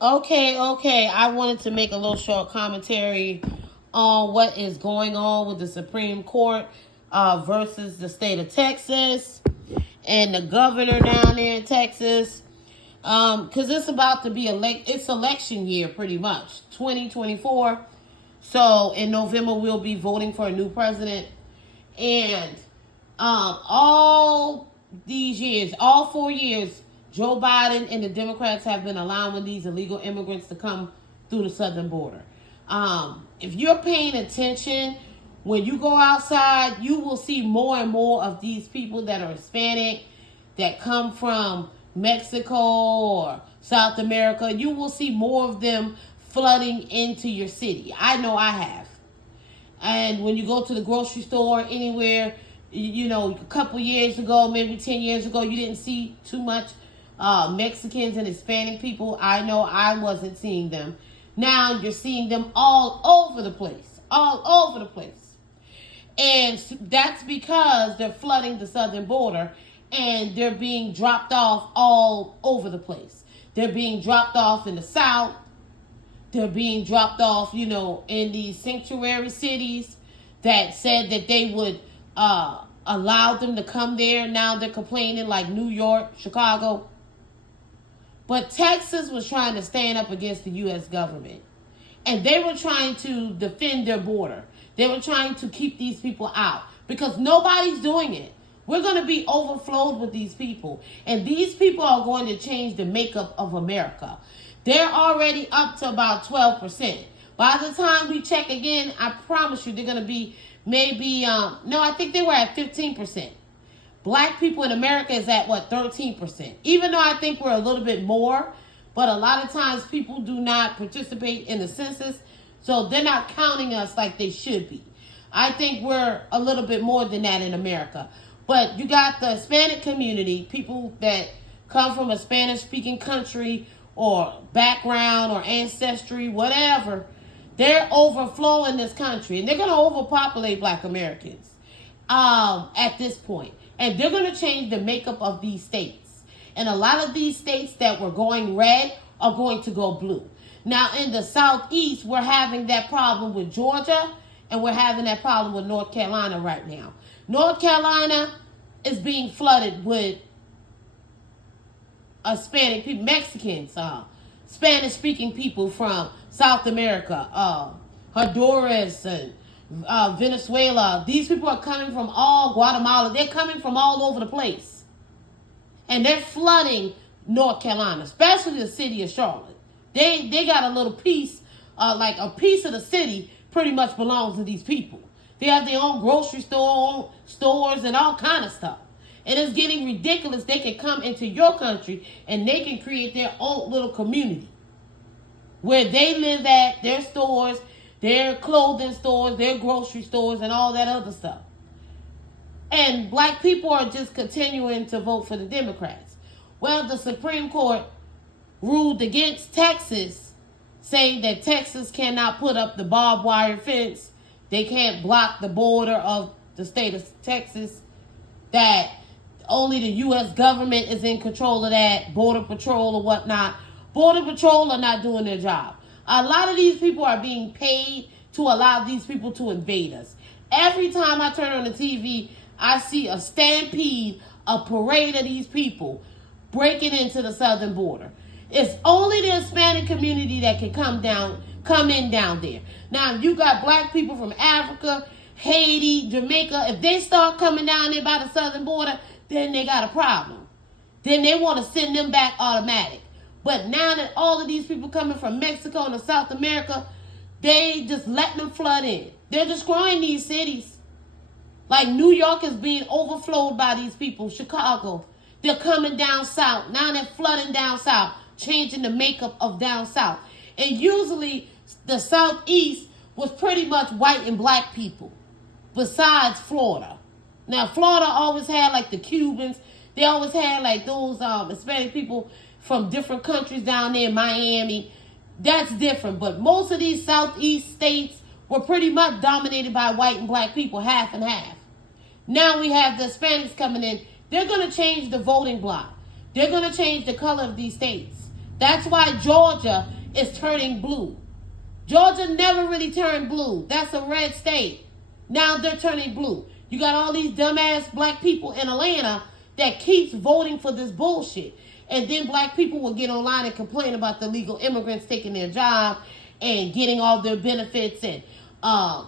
Okay. I wanted to make a little short commentary on what is going on with the Supreme Court versus the state of Texas and the governor down there in Texas. Because it's about to be it's election year pretty much, 2024. So in November we'll be voting for a new president, and all these years, all 4 years, Joe Biden and the Democrats have been allowing these illegal immigrants to come through the southern border. If you're paying attention, when you go outside, you will see more and more of these people that are Hispanic, that come from Mexico or South America. You will see more of them flooding into your city. I know I have. And when you go to the grocery store, anywhere, a couple years ago, maybe 10 years ago, you didn't see too much Mexicans and Hispanic people. I know I wasn't seeing them. Now you're seeing them all over the place. All over the place. And that's because they're flooding the southern border, and they're being dropped off all over the place. They're being dropped off in the South. They're being dropped off, in these sanctuary cities that said that they would allow them to come there. Now they're complaining, like New York, Chicago. But Texas was trying to stand up against the U.S. government. And they were trying to defend their border. They were trying to keep these people out because nobody's doing it. We're going to be overflowed with these people. And these people are going to change the makeup of America. They're already up to about 12%. By the time we check again, I promise you they're going to be maybe, I think they were at 15%. Black people in America is at, 13%. Even though I think we're a little bit more, but a lot of times people do not participate in the census, so they're not counting us like they should be. I think we're a little bit more than that in America. But you got the Hispanic community, people that come from a Spanish-speaking country or background or ancestry, whatever. They're overflowing this country, and they're going to overpopulate Black Americans at this point. And they're going to change the makeup of these states. And a lot of these states that were going red are going to go blue. Now, in the Southeast, we're having that problem with Georgia, and we're having that problem with North Carolina right now. North Carolina is being flooded with Hispanic people, Mexicans, Spanish-speaking people from South America, Honduras, and Venezuela. These people are coming from all Guatemala. They're coming from all over the place. And they're flooding North Carolina, especially the city of Charlotte. They got a little piece, like a piece of the city pretty much belongs to these people. They have their own grocery stores and all kind of stuff. And it's getting ridiculous. They can come into your country and they can create their own little community where they live at, their stores, their clothing stores, their grocery stores, and all that other stuff. And Black people are just continuing to vote for the Democrats. Well, the Supreme Court ruled against Texas, saying that Texas cannot put up the barbed wire fence. They can't block the border of the state of Texas. That only the U.S. government is in control of that, Border Patrol or whatnot. Border Patrol are not doing their job. A lot of these people are being paid to allow these people to invade us. Every time I turn on the TV, I see a stampede, a parade of these people breaking into the southern border. It's only the Hispanic community that can come in down there. Now, if you got Black people from Africa, Haiti, Jamaica, if they start coming down there by the southern border, then they got a problem. Then they want to send them back automatic. But now that all of these people coming from Mexico and South America, they just let them flood in. They're destroying these cities. Like New York is being overflowed by these people. Chicago, they're coming down south. Now they're flooding down south, changing the makeup of down south. And usually the Southeast was pretty much white and Black people, besides Florida. Now, Florida always had like the Cubans. They always had like those Hispanic people from different countries down there in Miami. That's different. But most of these Southeast states were pretty much dominated by white and Black people, half and half. Now we have the Hispanics coming in. They're going to change the voting block. They're going to change the color of these states. That's why Georgia is turning blue. Georgia never really turned blue. That's a red state. Now they're turning blue. You got all these dumbass black people in Atlanta that keeps voting for this bullshit. And then black people will get online and complain about the illegal immigrants taking their job and getting all their benefits and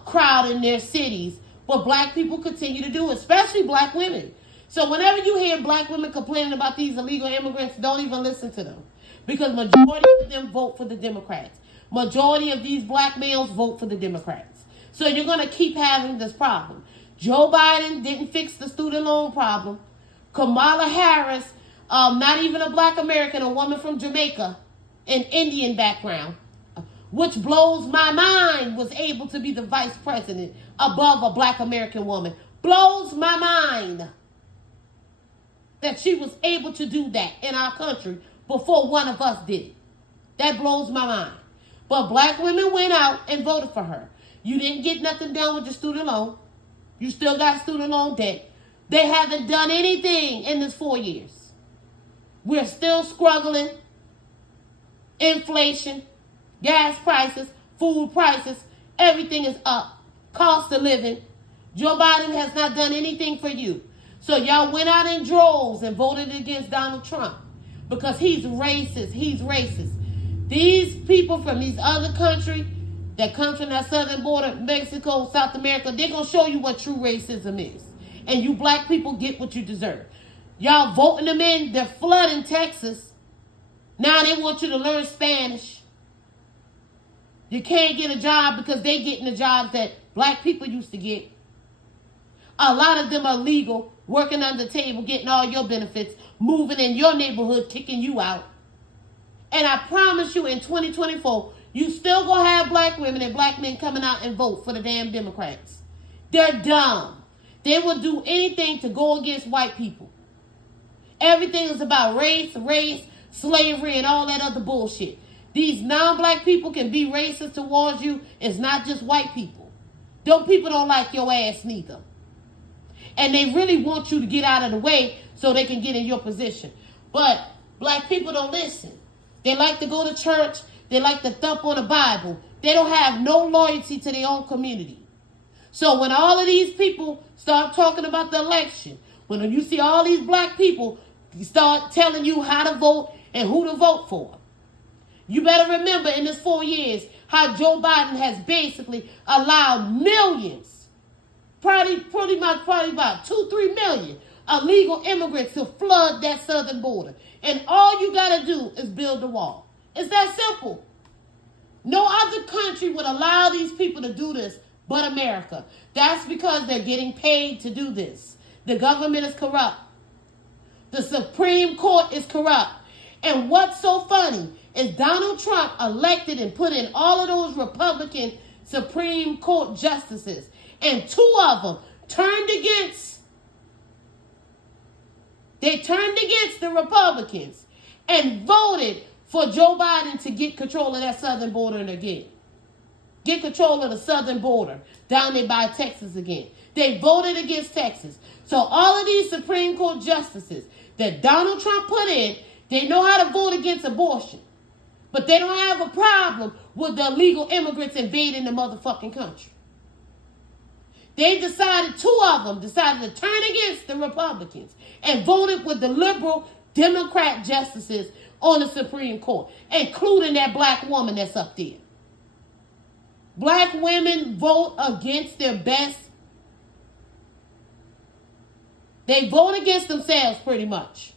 crowding their cities. But black people continue to do, especially black women. So whenever you hear black women complaining about these illegal immigrants, don't even listen to them. Because majority of them vote for the Democrats. Majority of these black males vote for the Democrats. So you're going to keep having this problem. Joe Biden didn't fix the student loan problem. Kamala Harris, not even a black American, a woman from Jamaica, an Indian background, which blows my mind, was able to be the vice president above a black American woman. Blows my mind that she was able to do that in our country before one of us did it. That blows my mind. But black women went out and voted for her. You didn't get nothing done with your student loan. You still got student loan debt. They haven't done anything in this 4 years. We're still struggling. Inflation, gas prices, food prices, everything is up. Cost of living. Joe Biden has not done anything for you. So y'all went out in droves and voted against Donald Trump because he's racist. He's racist. These people from these other countries that come from that southern border, Mexico, South America, they're going to show you what true racism is. And you black people get what you deserve. Y'all voting them in. They're flooding Texas. Now they want you to learn Spanish. You can't get a job because they getting the jobs that black people used to get. A lot of them are legal, working under the table, getting all your benefits, moving in your neighborhood, kicking you out. And I promise you, in 2024, you still gonna have black women and black men coming out and vote for the damn Democrats. They're dumb. They will do anything to go against white people. Everything is about race, slavery, and all that other bullshit. These non-black people can be racist towards you. It's not just white people. Them people don't like your ass neither. And they really want you to get out of the way so they can get in your position. But black people don't listen. They like to go to church. They like to thump on the Bible. They don't have no loyalty to their own community. So when all of these people start talking about the election, when you see all these black people start telling you how to vote and who to vote for, you better remember in this 4 years how Joe Biden has basically allowed millions, probably about 2-3 million illegal immigrants to flood that southern border. And all you got to do is build a wall. It's that simple. No other country would allow these people to do this but America. That's because they're getting paid to do this. The government is corrupt. The Supreme Court is corrupt. And what's so funny is Donald Trump elected and put in all of those Republican Supreme Court justices. And 2 of them turned against the Republicans and voted for Joe Biden to get control of that southern border again. Get control of the southern border down there by Texas again. They voted against Texas. So all of these Supreme Court justices that Donald Trump put in, they know how to vote against abortion. But they don't have a problem with the illegal immigrants invading the motherfucking country. They decided, 2 of them decided to turn against the Republicans and voted with the liberal Democrat justices on the Supreme Court, including that black woman that's up there. Black women vote against their best. They vote against themselves pretty much.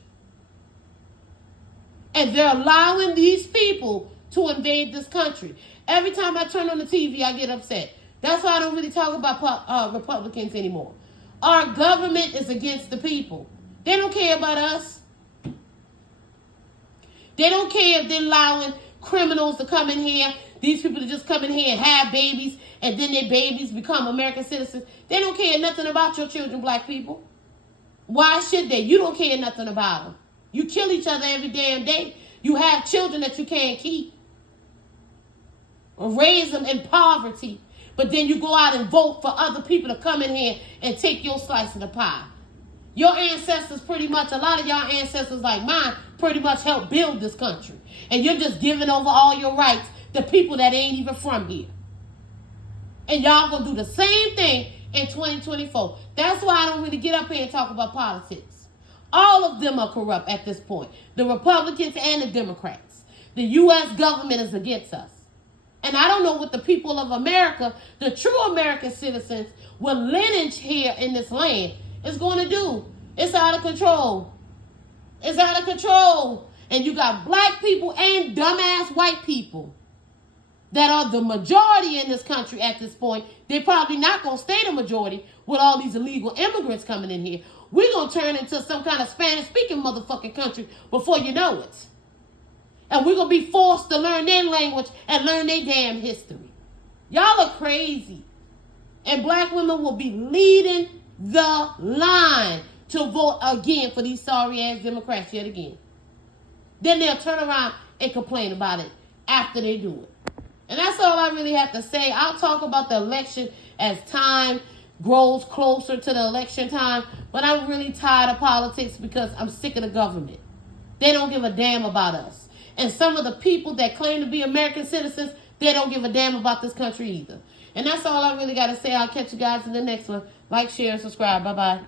And they're allowing these people to invade this country. Every time I turn on the TV, I get upset. That's why I don't really talk about Republicans anymore. Our government is against the people. They don't care about us. They don't care if they're allowing criminals to come in here. These people to just come in here and have babies, and then their babies become American citizens. They don't care nothing about your children, black people. Why should they? You don't care nothing about them. You kill each other every damn day. You have children that you can't keep. Or raise them in poverty. But then you go out and vote for other people to come in here and take your slice of the pie. Your ancestors pretty much, a lot of y'all ancestors like mine, pretty much helped build this country. And you're just giving over all your rights to people that ain't even from here. And y'all gonna do the same thing in 2024. That's why I don't really get up here and talk about politics. All of them are corrupt at this point. The Republicans and the Democrats. The U.S. government is against us. And I don't know what the people of America, the true American citizens with lineage here in this land, is going to do. It's out of control. It's out of control. And you got black people and dumbass white people that are the majority in this country at this point. They're probably not going to stay the majority with all these illegal immigrants coming in here. We're going to turn into some kind of Spanish-speaking motherfucking country before you know it. And we're going to be forced to learn their language and learn their damn history. Y'all are crazy. And black women will be leading the line to vote again for these sorry-ass Democrats yet again. Then they'll turn around and complain about it after they do it. And that's all I really have to say. I'll talk about the election as time grows closer to the election time. But I'm really tired of politics because I'm sick of the government. They don't give a damn about us. And some of the people that claim to be American citizens, they don't give a damn about this country either. And that's all I really got to say. I'll catch you guys in the next one. Like, share, and subscribe. Bye-bye.